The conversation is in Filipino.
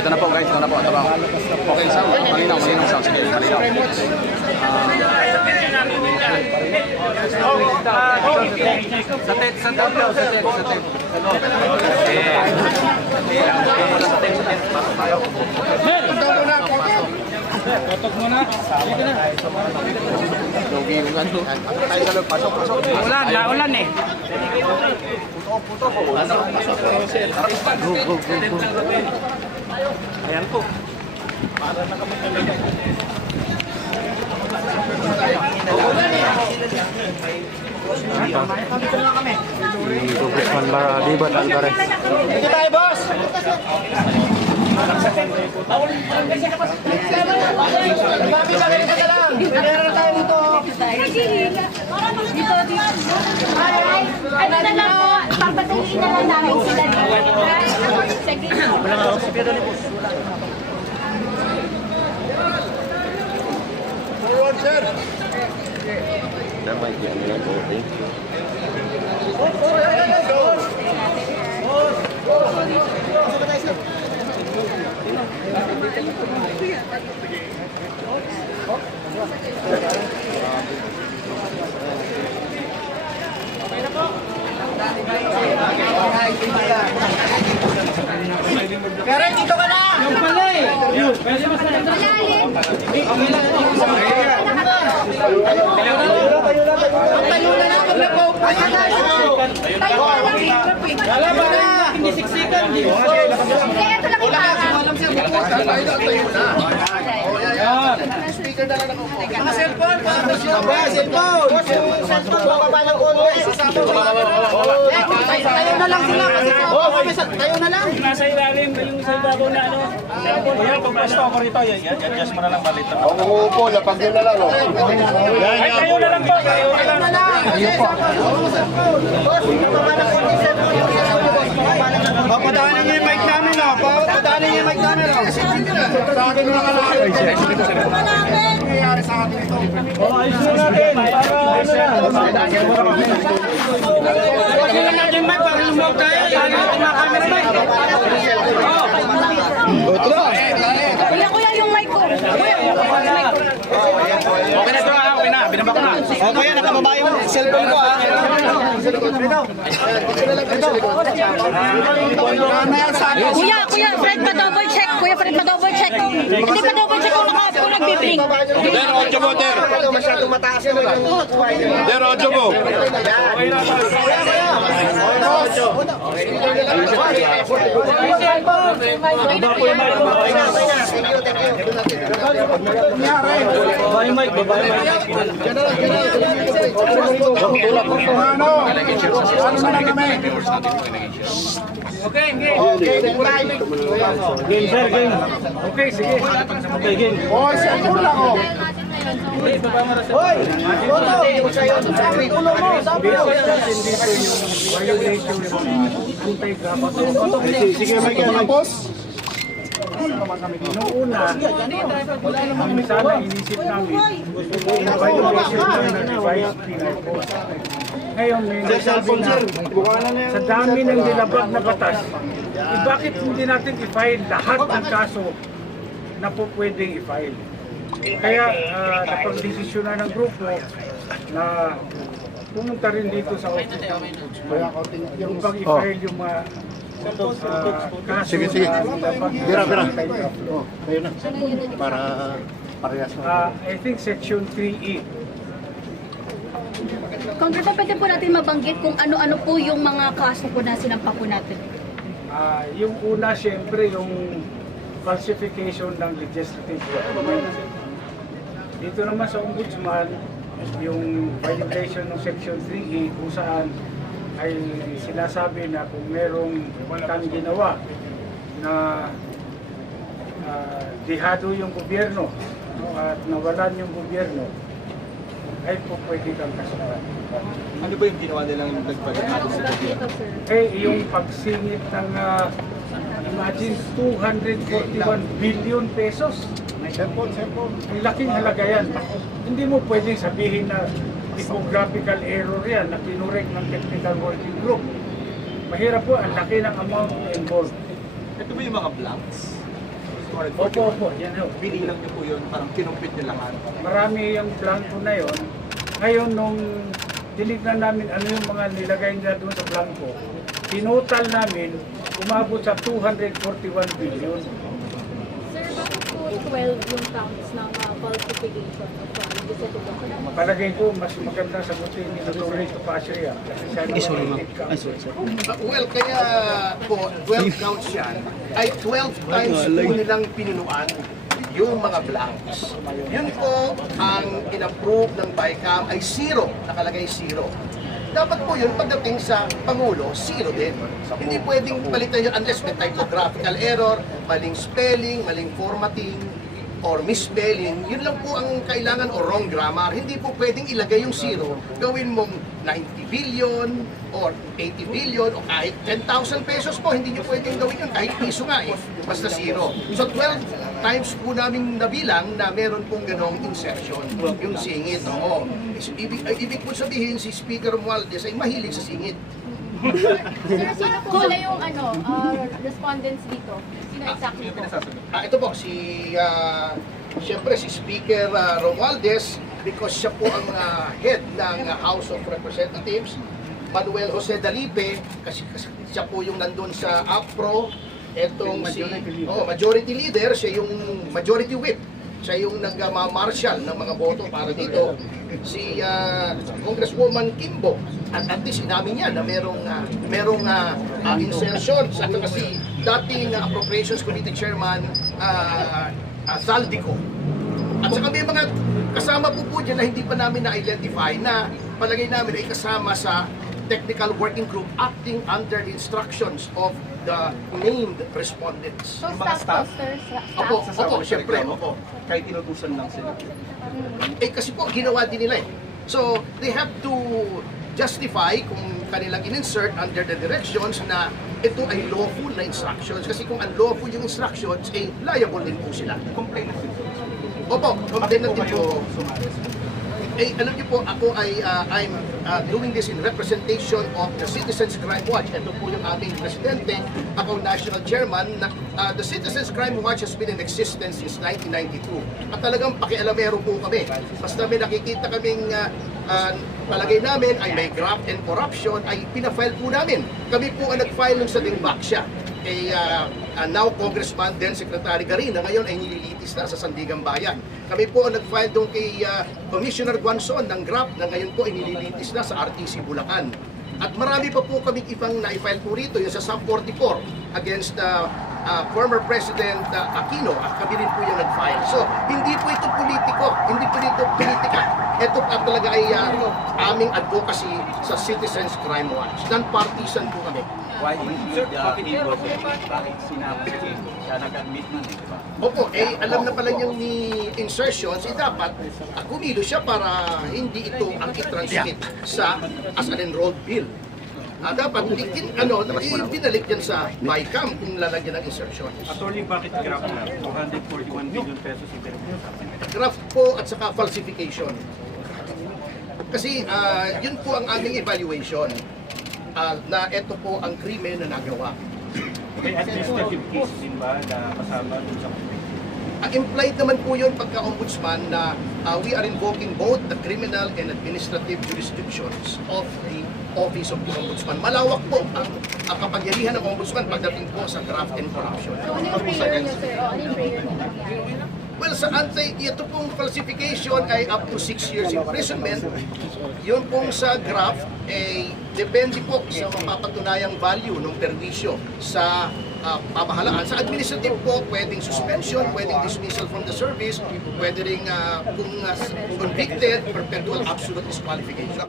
Ito na po guys, ito na po. Ito ba? Okay, sound. Malinaw sound. Sige, malinaw. Sa tape. Tutok mo na. Dito na. Logi yung ano. Tayo sa loob. Pasok. Ulan eh. Puto. Go. Ayan po. Para na kami Congressman Dibat Alvarez. Dito tayo, boss! Ay, na lang po. Papatingin na lang namin sila dito. Sige. Wala nga ako si Pedro ni boss. Forward, sir! Damay yan yan po. Thank you. Pero dito ka na! Malalim. Tayo na lang, maglapaw pa ka na! Tayo na lang. Lalaban na! Hindi siksikan, hindi. Kaya ito lang iparang. Speaker na lang ako. Mga cellphone, cellphone! Baba ng Congress! Tayo na lang sila kasi tayo na lang! Nasa ilalim, yung sa ibabaw na ano. Kuya, pag pasto ako rito, adjust mo na lang balit. Ako umuupo, lapag yun na lang. Oh. Ay, tayo na lang po. Tayo na lang. Papadaanin niyo yung mic namin, oh! Papadaanin niyo yung mic namin, oh! Sa akin na lang. Nangyayari sa atin ito. Ayusin natin. Huwag nyo lang natin yung mic para lumawag tayo! Lalo yung mga camera mic! Kuya, yung mic ko. Kuya, yung mic ko. Okay na ito ha, okay na. Binaba ko na. O kaya nakababa yung cellphone ko, ah! Kuya, Fred, pa-double check. Kuya, Fred, pa-double check. Hindi pa-double check kung nagbiblink. Der, audio mo, Der. Masyadong mataas yun. Der, audio mo. Game, sir, game. Okay, sige. Okay, game. Oh, cellphone lang oh. Sige, Michael. Boss. Noong una, ang sana inisip namin, violation ng device penal code. Ngayon, may nasabi na sa dami ng nilabag na batas, bakit hindi natin i-file lahat ng kaso na po pwedeng i-file? Kaya napag-desisyon na ng grupo na pumunta rin dito sa office ng ombudsman yung pag-i-file yung mga kaso. Sige. Bira. Oh, kayo na. Para parehas mo. I think section 3E. Congressman, pwede po natin mabanggit kung ano-ano po yung mga kaso po na sinampa po natin. Yung una, siyempre, yung falsification ng legislative documents. Dito naman sa ombudsman, yung violation ng section 3E kung saan ay sinasabi na kung merong kang ginawa na dihado yung gobyerno, no, at nawalan yung gobyerno, ay po pwede kang kasuhan. Ano ba yung ginawa nilang nagpagkakado sa gobyerno? Yung pagsingit ng imagine 241 billion pesos. Cellphone. Ang laking halaga yan. Hindi mo pwedeng sabihin na typographical error yan na pinurek ng technical working group. Mahirap po, ang laki ng amount involved. Ito ba yung mga blanks? Opo, yan ho. Binilang niyo po yun, parang kinumpit niyo lahat. Marami yung blanco na yon. Ngayon, nung tinignan namin ano yung mga nilagay nila doon sa blanco, tinutal namin, umabot sa 241 billion. Sir, bakit po 12 yung counts ng qualification of Vicente Document? Palagay ko, mas maganda sagutin ni Dr. Pasria. Kasi siya naman Well, kaya po, 12 counts yan, ay 12 times po nilang pinunuan yung mga blanks. Yun po ang in-approve ng BICAM ay 0, nakalagay 0. Dapat po yun pagdating sa Pangulo, 0 din. Hindi pwedeng palitan yun unless may typographical error, maling spelling, maling formatting, or misspelling, yun lang po ang kailangan o wrong grammar. Hindi po pwedeng ilagay yung 0, gawin mong 90 billion or 80 billion o kahit 10,000 pesos po, hindi nyo pwedeng gawin yun kahit piso nga eh, basta 0. So 12 times po namin nabilang na meron pong ganong insertion, yung singit. Oo. Ibig po sabihin si Speaker Romualdez ay mahilig sa singit. Sir, sino po pala yung respondents dito? Sino exactly po? Ito po, siyempre si Speaker Romualdez, because siya po ang head ng House of Representatives. Manuel Jose Dalipe, kasi siya po yung nandun sa APRO. Etong majority leader, siya yung majority whip. Siya yung nag-marshal ng mga boto para dito. Si Congresswoman Kimbo, at least inamin niya na merong insertions. At saka si dating Appropriations Committee Chairman Zaldico. At saka may mga kasama po dyan na hindi pa namin na-identify na palagay namin ay kasama sa technical working group acting under the instructions of the named respondents. So, Mga staff staff? po, sir? Opo, syempre, opo. Kahit tinutusan lang sila. Kasi po, ginawa din nila eh. So, they have to justify kung kanilang in-insert under the directions na ito ay lawful na instructions. Kasi kung unlawful yung instructions, eh, liable din po sila. Complainant din po. Opo, complainant din po. sumali? Eh, alam niyo po, ako ay I'm doing this in representation of the Citizens Crime Watch. Ito po yung aming presidente, ako national chairman. The Citizens Crime Watch has been in existence since 1992. At talagang pakialamero po kami. Basta may nakikita kaming palagay namin ay may graft and corruption, ay pinafile po namin. Kami po ang nag-file nung sa Dingbaksya. Now Congressman, then Secretary Garina, ngayon ay nililitis na sa Sandigan Bayan. Kami po ang nag-file doon kay Commissioner Guanzon ng GRAP na ngayon po ay nililitis na sa RTC Bulacan. At marami pa po kaming ibang na-file po rito, yung sa Sub 44 against former President Aquino, at kami rin po yung nag-file. So, hindi po ito politiko, hindi po ito politika. Ito pa talaga ay aming advocacy sa Citizens Crime Watch. Non-partisan po kami. Why include the people? Bakit sinabi siya nag-admit nun, di ba? Opo, alam na pala niyang ni insertions, dapat kumilo siya para hindi ito ang i-transmit as an enrolled bill. Dapat binalik yan sa BICAM kung lalagyan ng insertions. Attorney, bakit graph na? 241 billion pesos yung pinag-usapan. Graft po at saka falsification. Kasi yun po ang aming evaluation na ito po ang krimen na nagawa. May administrative case din ba na kasama dun sa Implied naman po yun pagka-ombudsman na we are invoking both the criminal and administrative jurisdictions of the Office of the Ombudsman. Malawak po ang kapangyarihan ng Ombudsman pagdating po sa graft and corruption. So, ano yung prayer niyo, sir? O, ano yung prayer niyo? Well, sa ito pong falsification ay up to 6 years imprisonment. Yun pong sa graft, depende po sa mapapatunayang value ng perwisyo sa pamahalaan. Sa administrative po, pwedeng suspension, pwedeng dismissal from the service, pwede rin kung convicted, perpetual absolute disqualification.